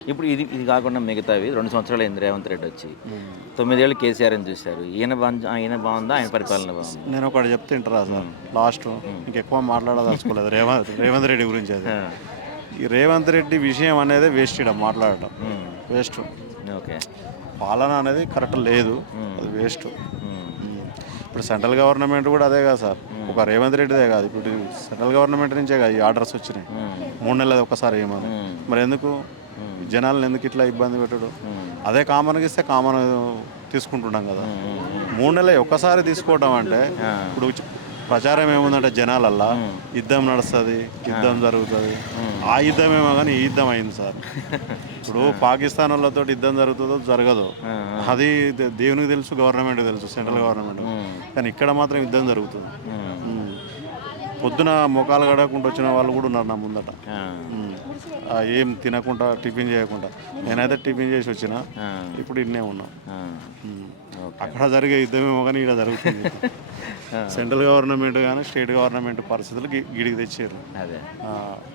ఇప్పుడు ఇది ఇది కాకుండా మిగతావి 2 సంవత్సరాలు అయింది రేవంత్ రెడ్డి వచ్చి. 9 ఏళ్ళు కేసీఆర్‌ని చూశారు. ఈయన బావుందా? ఆయన పరిపాలన బావుందా? నేను ఒకటి చెప్తే ఇంటరా సార్ హ్మ్. లాస్ట్ హ్మ్. ఇంకెక్కువ మాట్లాడదలుచుకోలేదు రేవంత్ రెడ్డి గురించి అది. ఆ! ఈ రేవంత్ రెడ్డి విషయం అనేది వేస్ట్ ఇక్కడ మాట్లాడటం హ్మ్. వేస్ట్. ఓకే. పాలన అనేది కరెక్ట్ లేదు, హ్మ్. అది వేస్ట్. హ్మ్. ఇప్పుడు సెంట్రల్ గవర్నమెంట్ కూడా అదే కదా సార్, హ్మ్. ఒక రేవంత్ రెడ్డిదే కాదు, ఇప్పుడు సెంట్రల్ గవర్నమెంట్ నుంచే కదా ఈ ఆర్డర్స్ వచ్చినాయి. హ్మ్. 3 నెలలు ఒక్కసారి ఏమని, హ్మ్. మరి ఎందుకు హ్మ్. జనాలను ఎందుకు ఇట్లా ఇబ్బంది పెట్టడు? హ్మ్. అదే కామన్గా ఇస్తే కామన్ తీసుకుంటున్నాం కదా. హ్మ్. హ్మ్. 3 నెలలు ఒక్కసారి తీసుకోవడం అంటే ఆ! ఇప్పుడు ప్రచారం ఏముందంటే జనాలల్లా హ్మ్. యుద్ధం నడుస్తుంది, ఆ! యుద్ధం జరుగుతుంది. హ్మ్. ఆ యుద్ధం ఏమో కానీ ఈ యుద్ధం అయింది సార్. ఇప్పుడు ఆ! పాకిస్తాన్ వాళ్ళతో యుద్ధం జరుగుతుందో జరగదో ఆ! ఆ! అది దేవునికి తెలుసు, గవర్నమెంట్ తెలుసు, సెంట్రల్ గవర్నమెంట్. హ్మ్. కానీ ఇక్కడ మాత్రం యుద్ధం జరుగుతుంది. హ్మ్. ఉమ్. పొద్దున మొఖాలు గడకుండా వచ్చిన వాళ్ళు కూడా ఉన్నారు నా ముందట. ఆ! ఉమ్. ఏం తినకుండా టిఫిన్ చేయకుండా, నేనైతే టిఫిన్ చేసి వచ్చిన, ఆ! ఇప్పుడు ఇన్నే ఉన్నాం. ఆ! ఉమ్. ఓకే. అక్కడ జరిగే యుద్ధమేమో కానీ ఇక్కడ జరుగుతుంది. ఆ! సెంట్రల్ గవర్నమెంట్ కానీ స్టేట్ గవర్నమెంట్ పరిస్థితులు గిడికి తెచ్చారు. అదే. ఆ,